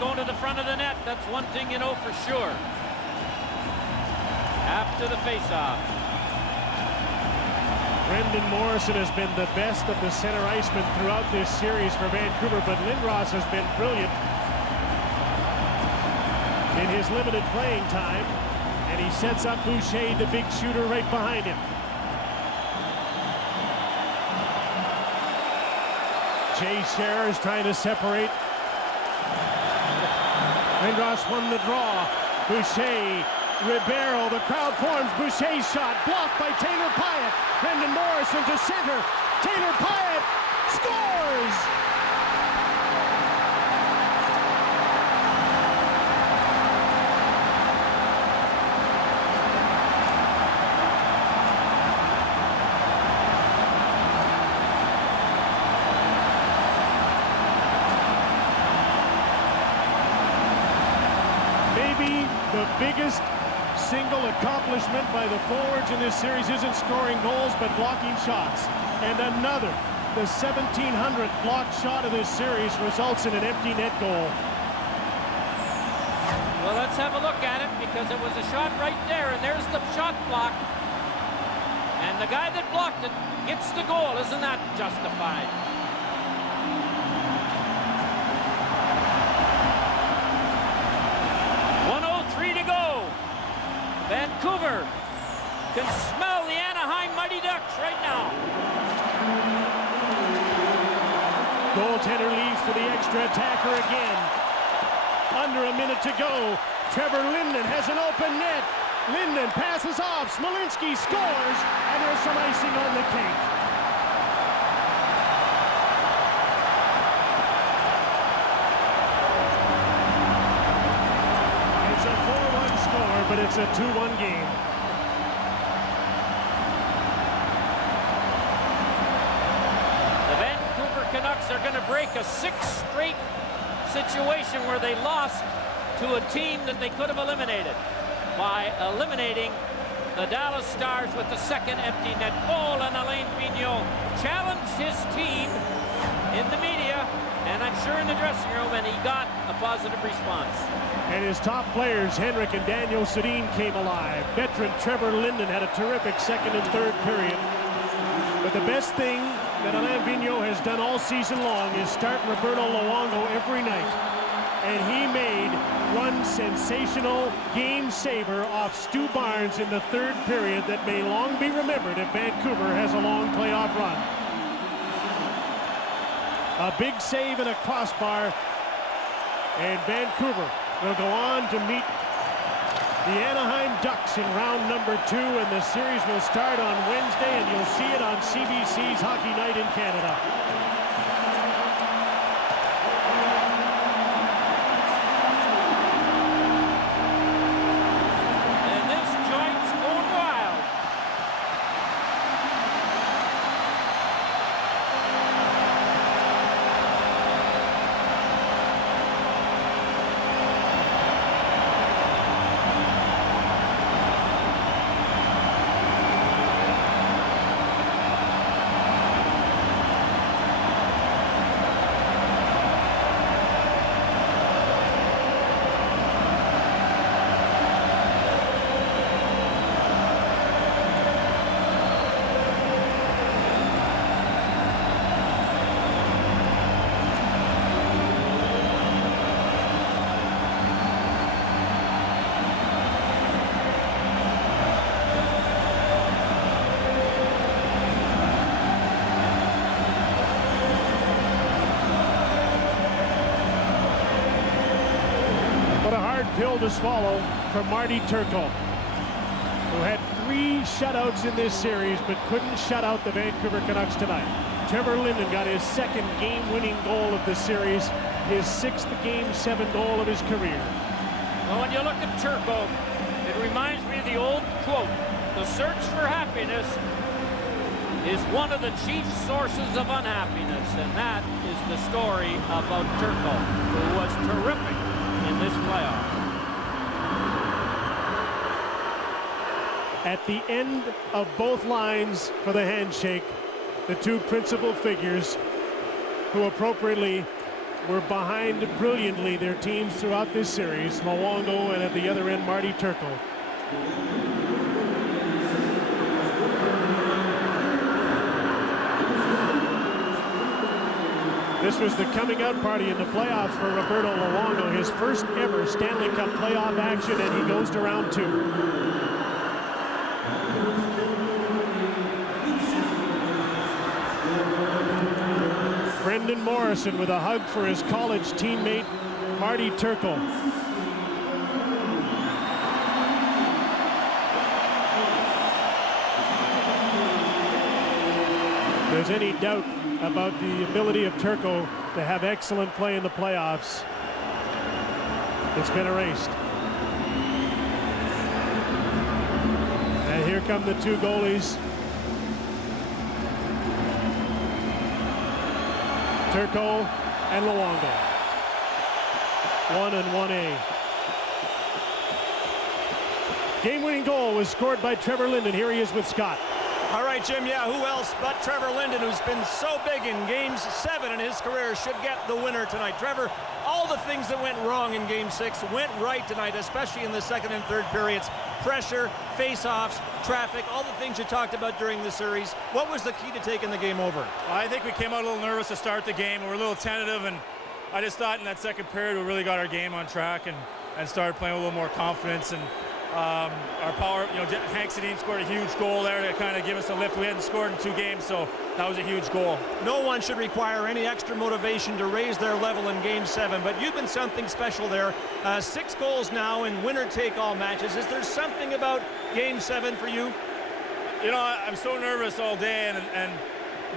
going to the front of the net. That's one thing you know for sure. After the faceoff. Brendan Morrison has been the best of the center icemen throughout this series for Vancouver, but Lindros has been brilliant in his limited playing time, and he sets up Boucher, the big shooter, right behind him. Jay Scherer is trying to separate. Lindros won the draw. Boucher, Ribeiro, the crowd forms. Boucher's shot blocked by Taylor Pyatt. Brendan Morrison to center. Taylor Pyatt scores! Maybe the biggest single accomplishment by the forwards in this series isn't scoring goals, but blocking shots. And another, the 1700th blocked shot of this series, results in an empty net goal. Well, let's have a look at it, because it was a shot right there, and there's the shot block. And the guy that blocked it gets the goal. Isn't that justified? Vancouver can smell the Anaheim Mighty Ducks right now. Goaltender leaves for the extra attacker again. Under a minute to go. Trevor Linden has an open net. Linden passes off. Smolinski scores, and there's some icing on the cake. It's a 4-1 score, but it's a 2-1 game. The Vancouver Canucks are going to break a 6th straight situation where they lost to a team that they could have eliminated by eliminating the Dallas Stars with the second empty net goal. And Alain Vigneault challenged his team in the media, and I'm sure in the dressing room, and he got a positive response. And his top players, Henrik and Daniel Sedin, came alive. Veteran Trevor Linden had a terrific second and third period. But the best thing that Alain Vigneault has done all season long is start Roberto Luongo every night. And he made one sensational game saver off Stu Barnes in the third period that may long be remembered if Vancouver has a long playoff run. A big save and a crossbar, and Vancouver will go on to meet the Anaheim Ducks in round number 2, and the series will start on Wednesday, and you'll see it on CBC's Hockey Night in Canada. Pill to swallow for Marty Turco, who had 3 shutouts in this series but couldn't shut out the Vancouver Canucks tonight. Trevor Linden got his 2nd game-winning goal of the series, his 6th Game 7 goal of his career. Well, when you look at Turco, it reminds me of the old quote, "The search for happiness is one of the chief sources of unhappiness," and that is the story about Turco, who was terrific in this playoff. At the end of both lines for the handshake, the 2 principal figures, who appropriately were behind brilliantly their teams throughout this series. Luongo, and at the other end, Marty Turco. This was the coming out party in the playoffs for Roberto Luongo, his first ever Stanley Cup playoff action, and he goes to round 2. Brendan Morrison with a hug for his college teammate, Marty Turco. If there's any doubt about the ability of Turco to have excellent play in the playoffs, it's been erased. And here come the two goalies. Turco and Luongo. 1 and 1A. Game-winning goal was scored by Trevor Linden. Here he is with Scott. All right, Jim, yeah, who else but Trevor Linden, who's been so big in Games 7 in his career, should get the winner tonight. Trevor, all the things that went wrong in Game 6 went right tonight, especially in the second and third periods. Pressure, face-offs, traffic, all the things you talked about during the series. What was the key to taking the game over? I think we came out a little nervous to start the game. We were a little tentative, and I just thought in that second period we really got our game on track and started playing with a little more confidence. And our power, Hank Sedin scored a huge goal there to kind of give us a lift. We hadn't scored in 2 games, so that was a huge goal. No one should require any extra motivation to raise their level in Game 7, but you've been something special there. 6 goals now in winner-take-all matches. Is there something about Game 7 for you? I'm so nervous all day and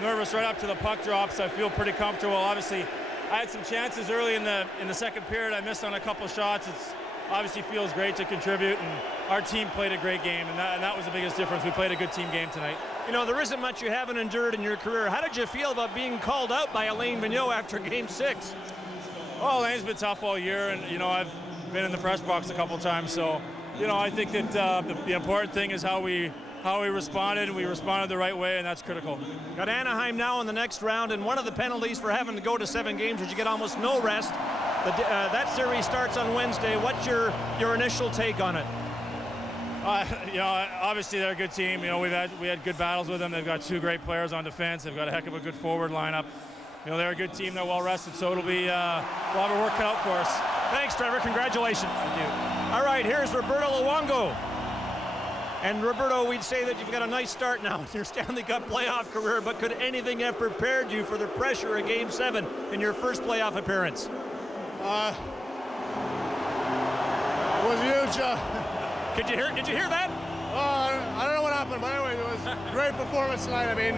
nervous right up to the puck drops. I feel pretty comfortable. Obviously, I had some chances early in the second period. I missed on a couple shots. It's obviously feels great to contribute, and our team played a great game, and that was the biggest difference. We played a good team game tonight. There isn't much you haven't endured in your career. How did you feel about being called out by Alain Vigneault after Game 6? Well, Alain's been tough all year, and I've been in the press box a couple times, so I think that the important thing is how we responded. We responded the right way, and that's critical. Got Anaheim now in the next round, and one of the penalties for having to go to 7 games is you get almost no rest. That series starts on Wednesday. What's your initial take on it? Obviously they're a good team. We had good battles with them. They've got 2 great players on defense. They've got a heck of a good forward lineup. They're a good team. They're well rested, so it'll be we'll have a work cut out for us. Thanks, Trevor. Congratulations. Thank you. All right, here's Roberto Luongo. And Roberto, we'd say that you've got a nice start now in your Stanley Cup playoff career, but could anything have prepared you for the pressure of Game 7 in your first playoff appearance? It was huge. Did you hear that? I don't know what happened, but anyway, it was a great performance tonight. I mean,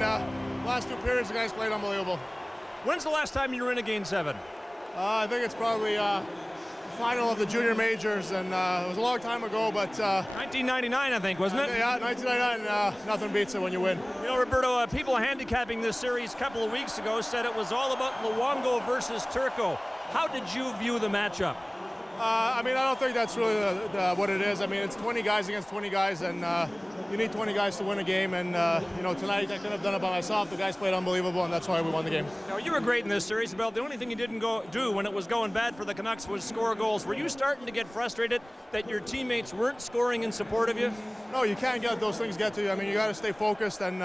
last 2 periods, the guys played unbelievable. When's the last time you were in a Game 7? I think it's probably the final of the junior majors, and it was a long time ago, but 1999, I think, wasn't it? Yeah, 1999. Nothing beats it when you win. Roberto, people handicapping this series a couple of weeks ago said it was all about Luongo versus Turco. How did you view the matchup? I don't think that's really what it is. It's 20 guys against 20 guys, and you need 20 guys to win a game. And tonight I couldn't have done it by myself. The guys played unbelievable, and that's why we won the game. Now, you were great in this series. About the only thing you didn't do when it was going bad for the Canucks was score goals. Were you starting to get frustrated that your teammates weren't scoring in support of you? No, you can't let those things get to you. You got to stay focused, and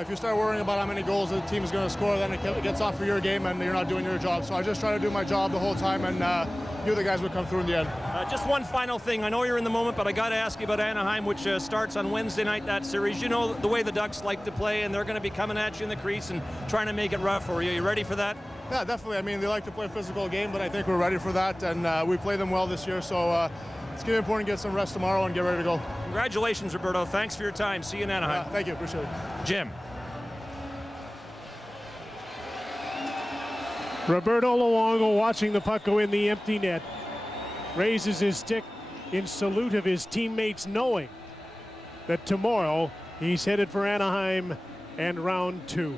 if you start worrying about how many goals the team is going to score, then it gets off for your game, and you're not doing your job. So I just try to do my job the whole time, and knew the guys would come through in the end. Just one final thing. I know you're in the moment, but I got to ask you about Anaheim, which starts on Wednesday night, that series. You know the way the Ducks like to play, and they're going to be coming at you in the crease and trying to make it rough for you. You ready for that? Yeah, definitely. They like to play a physical game, but I think we're ready for that, and we play them well this year, so it's going to be important to get some rest tomorrow and get ready to go. Congratulations, Roberto. Thanks for your time. See you in Anaheim. Thank you. Appreciate it. Jim. Roberto Luongo, watching the puck go in the empty net, raises his stick in salute of his teammates, knowing that tomorrow he's headed for Anaheim and round 2.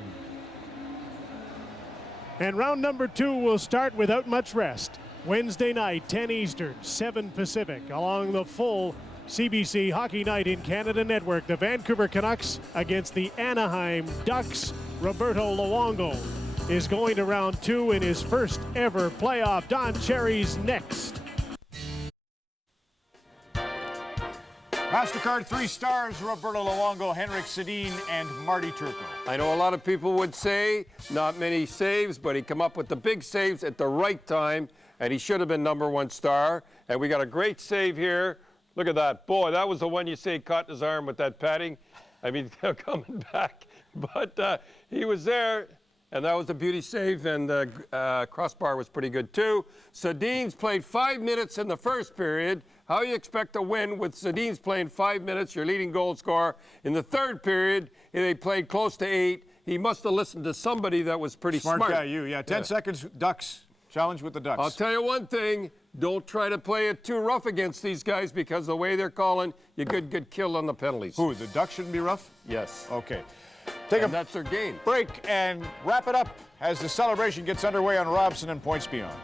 And round number 2 will start without much rest. Wednesday night, 10 Eastern, 7 Pacific, along the full CBC Hockey Night in Canada Network. The Vancouver Canucks against the Anaheim Ducks. Roberto Luongo is going to round 2 in his first ever playoff. Don Cherry's next. MasterCard 3 stars, Roberto Luongo, Henrik Sedin, and Marty Turco. I know a lot of people would say not many saves, but he come up with the big saves at the right time, and he should have been #1 star. And we got a great save here. Look at that. Boy, that was the one you say caught his arm with that padding. I mean, coming back. But he was there, and that was a beauty save, and the crossbar was pretty good too. Sedin's played 5 minutes in the first period. How you expect to win with Sedin's playing 5 minutes, your leading goal scorer? In the third period, they played close to 8. He must have listened to somebody that was pretty smart. Smart guy, you. Yeah, 10 seconds, Ducks. Challenge with the Ducks. I'll tell you one thing. Don't try to play it too rough against these guys because the way they're calling, you could get killed on the penalties. Who, the Ducks shouldn't be rough? Yes. Okay. And that's their game. Break and wrap it up as the celebration gets underway on Robson and Points Beyond.